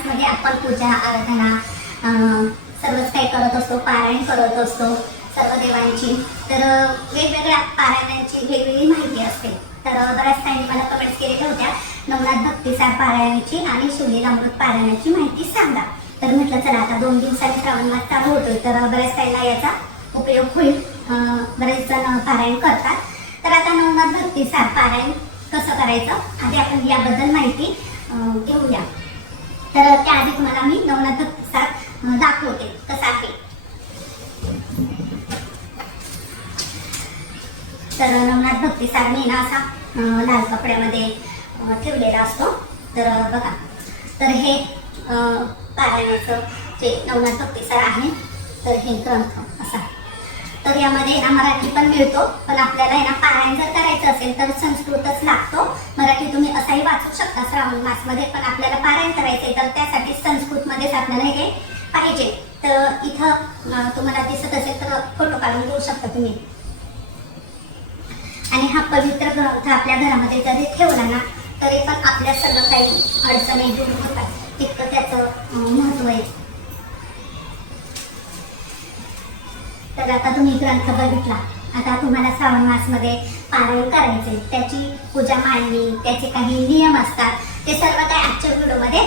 मासमध्ये आपण पूजा आराधना सर्वच काही करत असतो, पारायण करत असतो सर्व देवांची. तर वेगवेगळ्या पारायणांची वेगवेगळी माहिती असते. तर बऱ्याच ताईंनी मला कमेंट्स केलेल्या होत्या नवनाथ भक्तिसार पारायणाची आणि शिवलीला अमृत पारायणाची माहिती सांगा. तर म्हटलं चला आता 2 दिवसांनी श्रावण मास चालू होतोय, तर बऱ्याच ताईंना याचा उपयोग होईल. बरेच जण पारायण करतात. तर आता नवनाथ भक्तिसार पारायण कसं करायचं आधी आपण याबद्दल माहिती घेऊया. तर त्याआधी तुम्हाला मी नवनाथ भक्तिसार दाखवते कसं आहे. तर नवनाथ भक्तिसार मी ना असा लाल कपड्यामध्ये ठेवलेला असतो. तर बघा, तर हे पारायणाचं जे नवनाथ भक्तिसार आहे तर हे ग्रंथ असा. तर यामध्ये ना मराठी पण मिळतो, पण आपल्याला आहे ना पारायण जर करायचं असेल तर संस्कृतच लागतो. मराठी तुम्ही असाही वाचू शकता श्रावण मासमध्ये, पण आपल्याला पारायण करायचंय तर त्यासाठी संस्कृतमध्येच आपल्याला हे पाहिजे. तर इथं तुम्हाला दिसत असेल तर फोटो काढून घेऊ शकता तुम्ही. आणि हा पवित्र ग्रंथ आपल्या घरामध्ये जरी ठेवला ना तरी पण आपल्या सर्व काही अडचणी दूर होतात, तितकं त्याचं महत्व आहे. तर आता तुम्ही ग्रंथ बघितला, आता तुम्हाला श्रावण मासमध्ये पारायण करायचे, त्याची पूजा मांडणी, त्याचे काही नियम असतात, ते सर्व काही आजच्या व्हिडिओमध्ये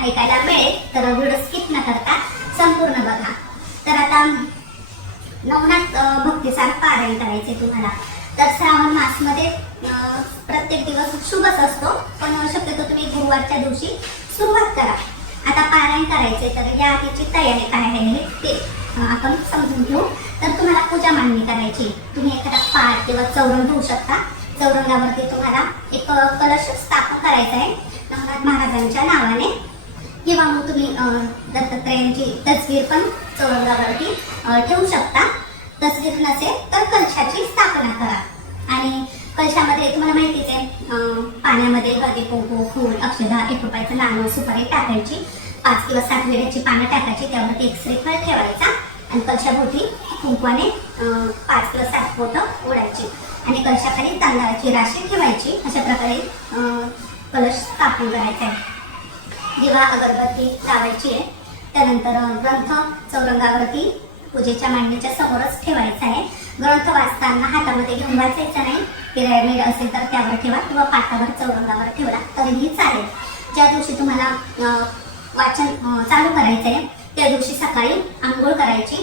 ऐकायला मिळेल. तर व्हिडिओ स्किप न करता संपूर्ण बघा. तर आता नवनाथ भक्तिसार पारायण करायचे तुम्हाला. तर श्रावण मासमध्ये प्रत्येक दिवस शुभच असतो, पण शक्यतो तुम्ही गुरुवारच्या दिवशी सुरुवात करा. आता पारायण करायचे तर या आधीची तयारी काय आहे ते आपण समजून घेऊ. तर तुम्हाला पूजा मांडणी करायची. तुम्ही एखादा पाट किंवा चौरंग घेऊ शकता. चौरंगावरती तुम्हाला एक कलश स्थापन करायचा आहे नवनाथ महाराजांच्या नावाने, किंवा मग तुम्ही दत्तात्रयांची तस्वीर पण चौरंगावरती ठेवू शकता. तस्वीर नसेल तर कलशाची स्थापना करा. आणि कलशामध्ये तुम्हाला माहितीच आहे पाण्यामध्ये हळदी कुंकू फूल अक्षदा 1 रुपयाचं नाणं सुपारी टाकायची, 5 किंवा 7 विड्याची पानं टाकायची, त्यावरती एक श्रीफळ ठेवायचा आणि कलशाभोवती कुंकवाने 5 किंवा 7 बोटं ओढायची आणि कलशाखाली तांदळाची राशी ठेवायची. अशा प्रकारे कलश स्थापन करायचा आहे. दिवा अगरबत्ती लावायची आहे. त्यानंतर ग्रंथ चौरंगावरती पूजेच्या मांडणीच्या समोरच ठेवायचा आहे. ग्रंथ वाचताना हातामध्ये घेऊन वाचायचा नाही. पिरॅमिड असेल तर त्यावर ठेवा किंवा पाटावर चौरंगावर ठेवला तरीही चालेल. ज्या दिवशी तुम्हाला वाचन चालू करायचं आहे त्या दिवशी सकाळी आंघोळ करायची,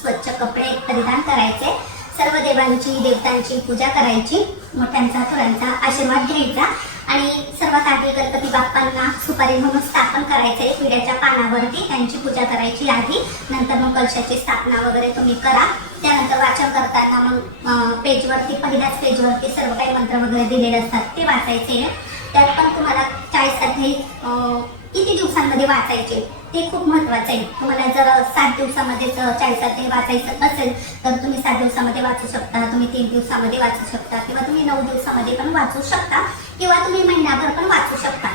स्वच्छ कपडे परिधान करायचे, सर्व देवांची देवतांची पूजा करायची, मोठ्यांचा थोड्यांचा आशीर्वाद घ्यायचा आणि सर्वात आधी गणपती बाप्पांना सुपारी म्हणून स्थापन करायचंय विड्याच्या पानावरती, त्यांची पूजा करायची आधी. नंतर मग कलशाची स्थापना वगैरे तुम्ही करा. त्यानंतर वाचन करताना मग पेजवरती पहिल्याच पेजवरती सर्व काही मंत्र वगैरे दिलेले असतात ते वाचायचे. त्यात पण तुम्हाला 40 अध्याय किती दिवसांमध्ये वाचायचे ते खूप महत्त्वाचं आहे. तुम्हाला जर 7 दिवसामध्येच 40 अध्याय वाचायचं असेल तर तुम्ही 7 दिवसामध्ये वाचू शकता, तुम्ही 3 दिवसामध्ये वाचू शकता, किंवा तुम्ही 9 दिवसामध्ये पण वाचू शकता, किंवा तुम्ही महिनाभर पण वाचू शकता.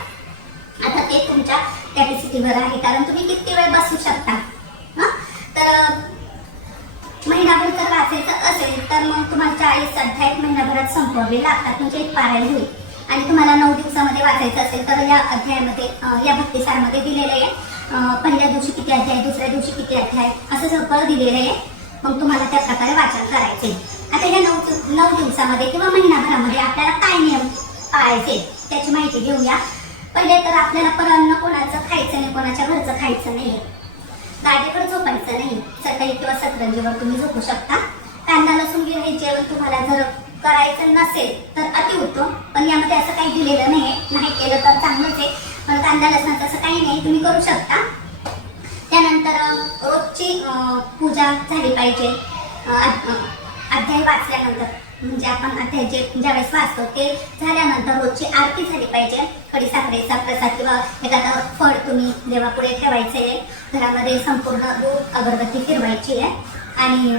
आता ते तुमच्या कॅपॅसिटीवर आहे, कारण तुम्ही किती वेळ बसू शकता. तर महिनाभर जर वाचायचं असेल तर मग तुम्हाला 40 अध्याय महिनाभरात संपवावे लागतात, म्हणजे एक पारायण होईल. आणि तुम्हाला 9 दिवसामध्ये वाचायचं असेल तर या अध्यायामध्ये या भक्तिसारमध्ये दिलेलं आहे पहिल्या दिवशी किती अध्याय, दुसऱ्या दिवशी किती अध्याय असं सगळं दिलेलं आहे. मग तुम्हाला त्या प्रकारे वाचन करायचे. आता या 9 दिवसामध्ये किंवा महिनाभरामध्ये आपल्याला काय नियम पाळायचे त्याची माहिती घेऊया. पहिले तर आपल्याला परान्न कोणाचं खायचं नाही, कोणाच्या घरचं खायचं नाही, गाडीवर झोपायचं नाही. सकाळी किंवा सतरंजीवर तुम्ही झोपू शकता. कांदा लसूण हे जेवण तुम्हाला जर करायचं नसेल तर अतिउत्तम, पण यामध्ये असं काही दिलेलं नाही केलं तर चांगलंच आहे, पण कांदा लसणाचं असं काही नाही, तुम्ही करू शकता. त्यानंतर रोजची पूजा झाली पाहिजे. अध्याय वाचल्यानंतर म्हणजे आपण अध्याय ज्यावेळेस वाचतो ते झाल्यानंतर रोजची आरती झाली पाहिजे. खडीसाखरेचा प्रसाद किंवा एखादा फळ तुम्ही देवापुढे ठेवायचे. घरामध्ये संपूर्ण दूध अगरबत्ती फिरवायची आहे. आणि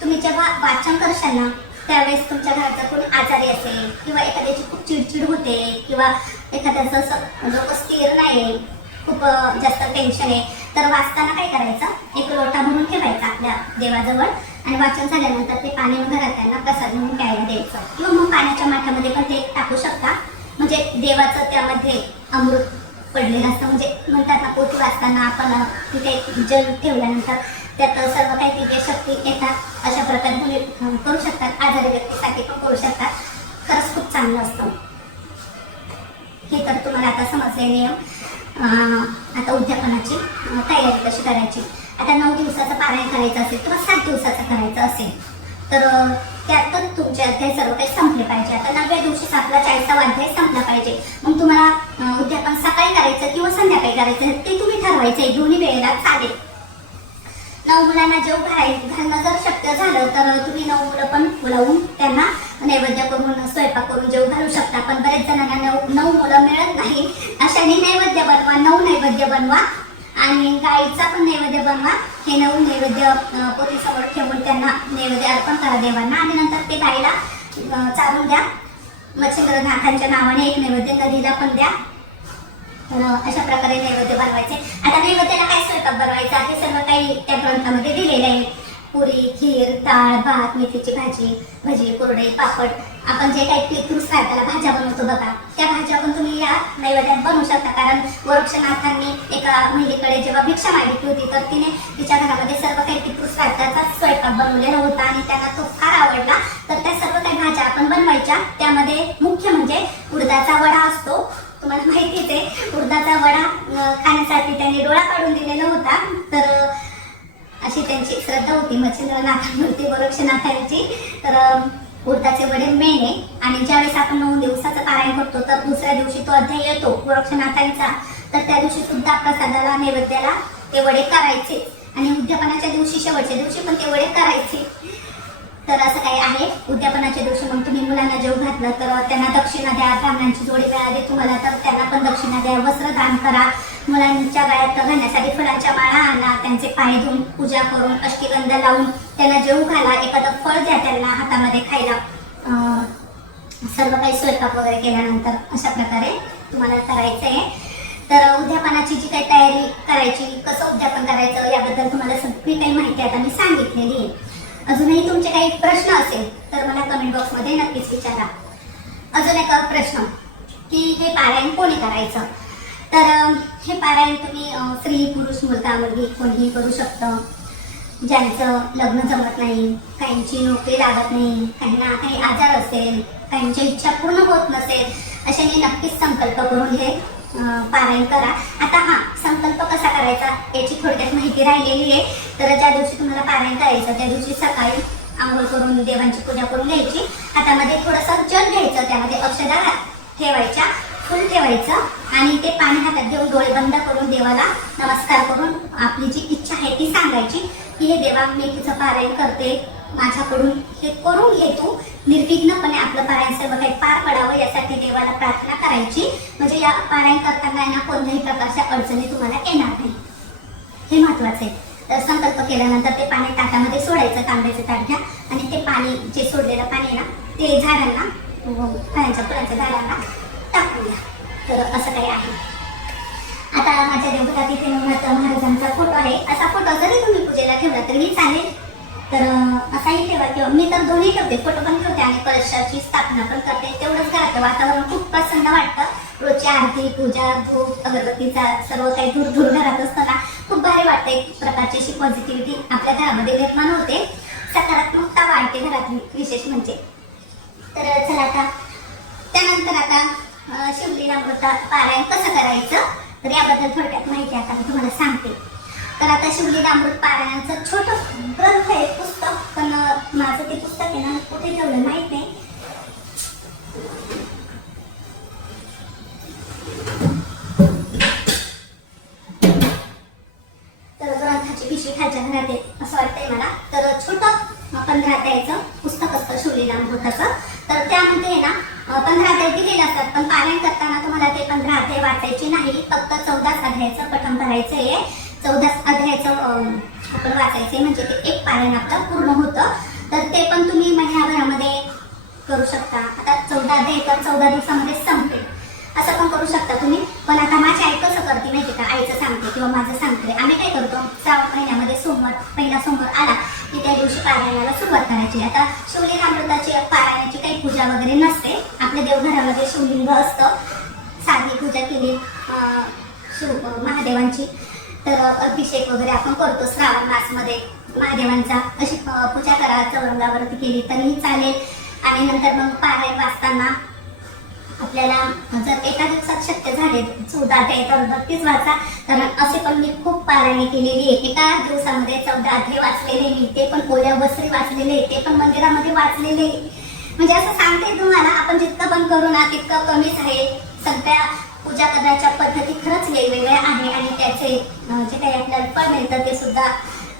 तुम्ही जेव्हा वाचन करशाल ना त्यावेळेस तुमच्या घराचा कोणी आजारी असेल किंवा एखाद्याची खूप चिडचिड होते किंवा एखाद्याचं असं डोकं स्थिर नाही, खूप जास्त टेन्शन आहे, तर वाचताना काय करायचं, एक लोटा भरून ठेवायचा आपल्या देवाजवळ आणि वाचन झाल्यानंतर ते पाणी घरात त्यांना प्रसाद म्हणून प्यायला द्यायचं. किंवा मग पाण्याच्या माठामध्ये पण ते टाकू शकता. म्हणजे देवाचं त्यामध्ये अमृत पडलेलं असतं. म्हणजे म्हणतात ना, पोथी वाचताना आपण तिथे जल ठेवल्यानंतर त्यात सर्व काही दिव्य शक्ती येतात. अशा प्रकारे तुम्ही करू शकतात. आजारी व्यक्तीसाठी पण करू शकतात. खरंच खूप चांगलं असतं हे. तर तुम्हाला आता समजले नियम. आता उद्यापनाची तयारी कशी करायची. आता 9 दिवसाचं पारायण करायचं असेल किंवा 7 दिवसाचं करायचं असेल तर त्यातच तुमचे अध्याय सर्व काही संपले पाहिजे. आता 9व्या दिवशीच आपला 40वा अध्याय संपला पाहिजे. मग तुम्हाला उद्यापन सकाळी करायचं किंवा संध्याकाळी करायचं ते तुम्ही ठरवायचं आहे. दोन्ही वेळेला चालेल. 9 मुलांना जेव घालणं जर शक्य झालं तर तुम्ही 9 मुलं पण बोलावून त्यांना नैवेद्य करून स्वयंपाक करून जेव घालू शकता. पण बरेच जणांना 9 मुलं मिळत नाही. अशाने नैवेद्य बनवा. 9 नैवेद्य बनवा आणि गाईचा पण नैवेद्य बनवा. हे 9 नैवेद्य पोथीसमोर ठेवून त्यांना नैवेद्य अर्पण करा देवांना आणि नंतर ते गाईला चालून द्या. मच्छिंद्रनाथांच्या नावाने एक नैवेद्य नदीला पण द्या. तर अशा प्रकारे नैवेद्य बनवायचे. आता नैवेद्याला काय स्वयंपाक बनवायचा हे सर्व काही त्या ग्रंथामध्ये दिलेलं आहे. पुरी, खीर, डाळ, भात, मेथीची भाजी, भजी, कुरडे, पापड. आपण जे काही पितृश्राद्धाला भाज्या बनवतो बघा, त्या भाज्या पण तुम्ही या नैवेद्यात बनवू शकता. कारण गोरक्षनाथांनी एका महिलेकडे जेव्हा भिक्षा मागितली होती तर तिने तिच्या घरामध्ये सर्व काही पितृश्राद्धाचा स्वयंपाक बनवलेला होता आणि त्यांना तो फार आवडला. तर त्या सर्व काही भाज्या आपण बनवायच्या. त्यामध्ये मुख्य म्हणजे उडदाचा वडा असतो. तुम्हाला माहितीच आहे, उडदाचा वडा खाण्यासाठी त्यांनी डोळा काढून दिलेला होता. तर अशी त्यांची श्रद्धा होती मच्छिंद्रनाथांवरती, गोरक्षनाथांची. तर उडदाचे वडे मेन आहे. आणि ज्यावेळेस आपण 9 दिवसाचं पारायण करतो तर दुसऱ्या दिवशी तो अध्याय येतो गोरक्षनाथांचा. तर त्या दिवशी सुद्धा प्रसादाला नैवेद्याला ते वडे करायचे आणि उद्यापनाच्या दिवशी शेवटच्या दिवशी पण ते वडे करायचे. तर असं काही आहे. उद्यापनाच्या दिवशी मग तुम्ही मुलांना जेव घातलं तर त्यांना दक्षिणा द्या. ब्राह्मणांची जोडी मिळाली तुम्हाला तर त्यांना पण दक्षिणा द्या. वस्त्र दान करा. मुलांच्या गळ्यात घालण्यासाठी फुलांच्या माळा आणा. त्यांचे पाय धुवून पूजा करून अष्टगंध लावून त्यांना जेव घाला. एखादं फळ द्या त्यांना हातामध्ये खायला. सर्व काही स्वयंपाक वगैरे केल्यानंतर अशा प्रकारे तुम्हाला करायचं आहे. तर उद्यापनाची जी काही तयारी करायची, कसं उद्यापन करायचं याबद्दल तुम्हाला सगळी काही माहिती आता मी सांगितलेली आहे. अजूनही तुमचे काही प्रश्न असेल तर मला कमेंट बॉक्समध्ये नक्कीच विचारा. अजून एक प्रश्न की हे पारायण कोणी करायचं. तर हे पारायण तुम्ही स्त्री पुरुष मुलगा मुलगी कोणीही करू शकतं. ज्यांचं लग्न जमत नाही, काहींची नोकरी लागत नाही, काहींना काही आजार असेल, काहींची इच्छा पूर्ण होत नसेल, अशाने नक्कीच संकल्प करून हे पारायण करा. आता संकल्प कसा करायचा याची थोडक्यात माहिती राहिलेली आहे. तर ज्या दिवशी तुम्हाला पारायण करायचं त्या दिवशी सकाळी आंघोळ करून देवांची पूजा करून घ्यायची. हातामध्ये थोडंसं जल घ्यायचं, त्यामध्ये अक्षदा ठेवायच्या, फुल ठेवायचं आणि ते पाणी हातात घेऊन डोळे बंद करून देवाला नमस्कार करून आपली जी इच्छा आहे ती सांगायची की हे देवा मी तुझं पारायण करते, माझ्याकडून हे करून घे तू. निर्विघ्नपणे आपलं पारायण सर्व काही पार पडावं यासाठी देवाला प्रार्थना करायची. म्हणजे या पारायण करताना ना कोणत्याही प्रकारच्या अडचणी तुम्हाला येणार नाही. हे महत्वाचं आहे. तर संकल्प केल्यानंतर ते पाणी ताटामध्ये सोडायचं. तांब्याचं ताट घ्या आणि ते पाणी जे सोडलेलं पाणी ना ते झाडांना, फळांच्या फुलांच्या झाडांना टाकून द्या. तर असं काही आहे. आता माझ्या देवघरात इथे नवनाथ महाराजांचा फोटो आहे. असा फोटो जरी तुम्ही पूजेला ठेवला तरी चालेल. तर असाही ठेवा किंवा मी तर दोन्ही ठेवते, फोटो पण ठेवते आणि कलशाची स्थापना पण करते. तेवढंच घरातलं वातावरण खूप प्रसन्न वाटतं. रोजची आरती, पूजा, धूप, अगरबत्तीचा सर्व काही धूर घरात असताना खूप भारी वाटते. एक प्रकारची अशी पॉझिटिव्हिटी आपल्या घरामध्ये निर्माण होते. सकारात्मकता वाढते घरातली, विशेष म्हणजे. तर चला आता त्यानंतर आता शिवलीलामृत पारायण कसं करायचं तर याबद्दल थोडक्यात माहिती आता मी तुम्हाला सांगते. तर आता शिवलीलामृत पारायणाचं छोटं ग्रंथ आहे, पुस्तक. पण माझं ते पुस्तक आहे ना कुठे ठेवलं माहित नाही. तर ग्रंथाची पिशवी खालच्या घरात आहे असं वाटतंय मला. तर छोटं 15 अध्यायाचं पुस्तक असतं शिवलीलामृताचं. तर त्यामध्ये ना 15 अध्याय दिलेले असतात. पण पारायण करताना तुम्हाला ते 15 अध्याय वाचायचे नाही. फक्त 14 अध्यायाचं पठण करायचं आहे. 14 अध्यायाचं आपण वाचायचे म्हणजे ते एक पारायण आपलं पूर्ण होतं. तर ते पण तुम्ही महिन्याभरामध्ये करू शकता. आता 14 अध्याय तर 14 दिवसामध्ये संपते असं पण करू शकता तुम्ही. पण आता माझी आई कसं करते माहिती का, आईचं सांगते किंवा माझं सांगते. आम्ही काय करतो, श्रावण महिन्यामध्ये सोमवार, पहिला सोमवार आला की त्या दिवशी पारायणाला सुरुवात करायची. आता शिवलीलामृताची पारायणाची काही पूजा वगैरे नसते. आपल्या देवघरामध्ये शिवलिंग असतं. साधी पूजा केली महादेवांची तर अभिषेक वगैरे आपण करतो श्रावण मासमध्ये महादेवांचा. अशी पूजा करा चौरंगावरती केली तरीही चालेल. आणि नंतर मग पारायण वाचताना आपल्याला जर एका दिवसात शक्य झाले 14 अध्याय तर 32 वाचा. कारण असे पण मी खूप पारायणे केलेली आहे. एका दिवसामध्ये 14 अध्याय वाचलेले मी, ते पण ओल्या वस्त्री वाचलेले, ते पण मंदिरामध्ये वाचलेले. म्हणजे असं सांगते तुम्हाला, आपण जितकं पण करू ना तितकं कमीच आहे. सगळ्या पूजा करण्याच्या पद्धती खरंच वेगवेगळ्या आहे आणि त्याचे जे काही आपल्याला फळ मिळतं ते सुद्धा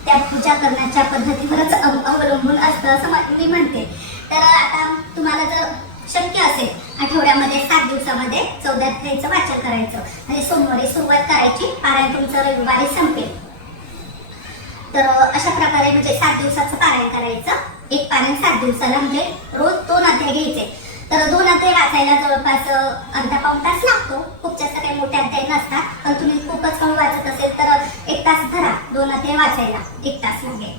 त्या पूजा करण्याच्या पद्धतीवरच अवलंबून असतं असं मी म्हणते. तर आता तुम्हाला जर शक्य असेल आठवड्यामध्ये 7 दिवसामध्ये 14 अध्यायाचं वाचन करायचं. म्हणजे सोमवारी सुरुवात करायची, पारायण तुमचं रविवारी संपेल. तर अशा प्रकारे म्हणजे 7 दिवसाचं पारायण करायचं. एक पारायण 7 दिवसाला म्हणजे रोज 2 अध्याय घ्यायचे. तर 2 अध्याय वाचायला जवळपास अर्धा पाऊण तास लागतो. खूप जास्त काही मोठे अध्याय नसतात. पण तुम्ही खूपच कमी वाचत असेल तर 1 तास धरा 2 अध्याय वाचायला, 1 तास लागेल.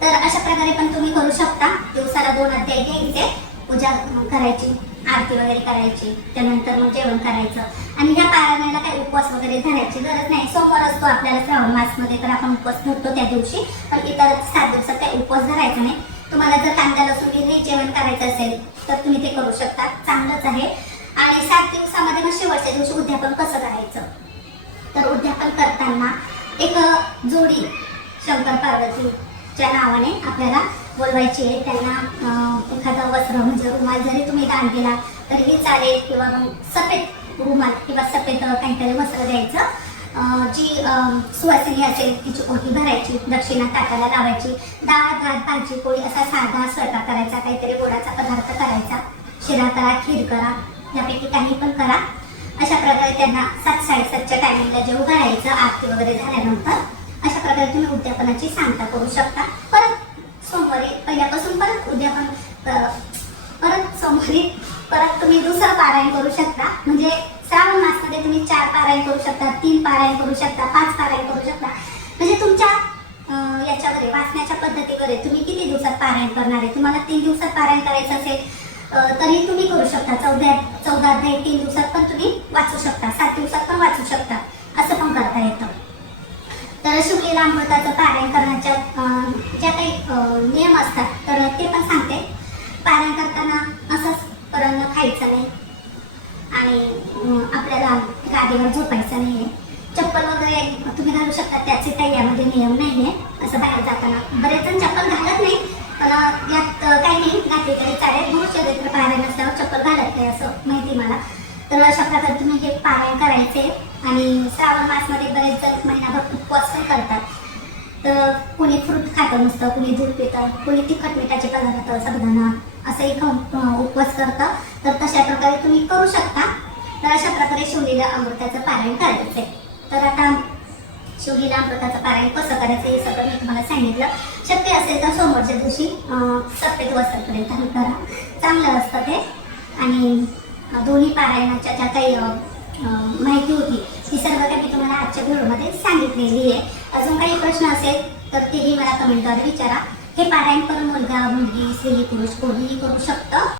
तर अशा प्रकारे पण तुम्ही करू शकता. दिवसाला 2 अध्याय घ्यायचे, पूजा करायची, आरती वगैरे करायची, त्यानंतर मग जेवण करायचं. आणि ह्या पारायणाला काही उपवास वगैरे धरायची गरज नाही. सोमवार असतो आपल्याला श्रावण मासमध्ये तर आपण उपवास धरतो त्या दिवशी. पण इतर 7 दिवसात काही उपवास धरायचा नाही. तुम्हाला जर कांदा लसूण नाही जेवण करायचं असेल तर तुम्ही ते करू शकता, चांगलंच आहे. आणि 7 दिवसामध्ये मग शेवटच्या दिवशी उद्यापन कसं करायचं. तर उद्यापन करताना एक जोडी शंकर पार्वतीच्या नावाने आपल्याला बोलवायची आहे. त्यांना एखादं वस्त्र म्हणजे रुमाल जरी तुम्ही दान केला तरीही चालेल, किंवा मग सफेद रुमाल किंवा सफेद काहीतरी वस्त्र द्यायचं. जी सुवासिनी असेल तिची ओटी भरायची, दक्षिणा ताटाला लावायची. डाळ भात भाजी पोळी असा साधा स्वयंपाक करायचा, काहीतरी गोडाचा पदार्थ करायचा. शिरा करा, खीर करा, यापैकी काही पण करा. अशा प्रकारे त्यांना 7:30च्या टायमिंगला जेवू घालायचं आरती वगैरे झाल्यानंतर. अशा प्रकारे तुम्ही उद्यापनाची सांगता करू शकता. परत सोमवारी पहिल्यापासून परत उद्यापन परत सोमवारी परत तुम्ही दुसरं पारायण करू शकता. म्हणजे श्रावण मासमध्ये तुम्ही 4 पारायण करू शकता, 3 पारायण करू शकता, 5 पारायण करू शकता. म्हणजे तुमच्या याच्यावर वाचण्याच्या पद्धतीवर आहे, तुम्ही किती दिवसात पारायण करणार आहे. तुम्हाला 3 दिवसात पारायण करायचं असेल तरी तुम्ही करू शकता. 14 अध्याय 3 दिवसात पण तुम्ही वाचू शकता, 7 दिवसात पण वाचू शकता, असं पण करता येतं. तर शिवलीला अमृताचं पारायण करण्याच्या ज्या काही नियम असतात तर ते पण सांगते. पारायण करताना असंच परण खायचं नाही आणि आपल्याला गादीवर झोपायचं नाही आहे. चप्पल वगैरे तुम्ही घालू शकता, त्याचे काही यामध्ये नियम नाही आहे. असं बाहेर जाताना बरेच जण चप्पल घालत नाही, पण यात काही नाही, घातली तरी चालेल. गुरुचरित्र पारायण असल्यावर चप्पल घालत नाही असं माहिती मला. तर अशा प्रकारे तुम्ही हे पारायण करायचे. आणि श्रावण मासमध्ये बरेच जण महिनाभर उपवास पण करतात. तर कोणी फ्रूट खातं नसतं, कोणी दूध पितं, कोणी तिखट मिठाचे पदार्थ साबुदाणा असंही खाऊन उपवास करतं. तर तशा प्रकारे तुम्ही करू शकता. तर अशा प्रकारे शिवलीला अमृताचं पारायण करायचं आहे. तर आता शिवलीला अमृताचं पारायण कसं करायचं हे सगळं मी तुम्हाला सांगितलं. शक्य असेल तर सोमवारच्या दिवशी सफेद वस्त्रपर्यंत करा, चांगलं असतं ते. आणि दोन्ही पारायणाच्या ज्या काही माहिती होती ती सर्व काही मी तुम्हाला आजच्या व्हिडिओमध्ये सांगितलेली आहे. अजून काही प्रश्न असेल तर तेही मला कमेंटद्वारे विचारा. हे पारायण करून मुलगा मुलगी स्त्री पुरुष कोणीही करू शकतं.